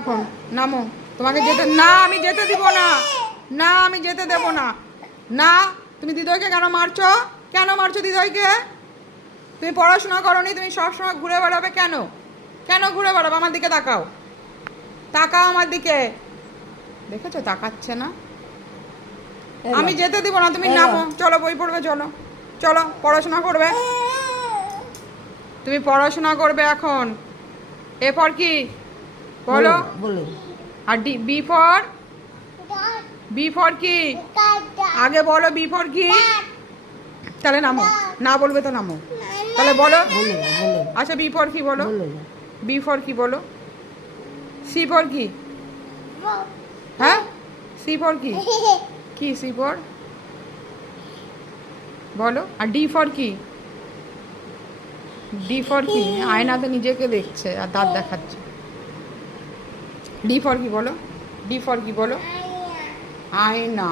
এখন, নামো। তোমাকে যেতে না, আমি যেতে দিব না। না, আমি যেতে দেব না। না, তুমি দিদয়কে কেন মারছো? কেন মারছো দিদয়কে? তুমি পড়াশোনা করোনি, তুমি সবসময় ঘুরে বেড়াবে কেন? কেন ঘুরে বেড়াবে? আমার দিকে তাকাও, তাকাও আমার দিকে। দেখেছো তাকাচ্ছে না? আমি যেতে দিব না, তুমি নামো। চলো বই পড়বে, চলো চলো পড়াশোনা করবে। তুমি পড়াশোনা করবে এখন। এ ফর কি বলো? আর D B for? B for কি? আগে বলো বি ফর কি? তাহলে নামো। না বলবে তো নামো। তাহলে বলো। আচ্ছা বি ফর কি বলো? বি ফর কি বলো? সি ফর কি? হ্যাঁ, সি ফর কি? কি সি ফর বলো? আর ডি ফর কি? ডি ফর কি? আয়নাতে নিজেকে দেখছে আর দাঁত দেখাচ্ছে। ডি ফর কি বলো? ডি ফর কি বলো? আয়না।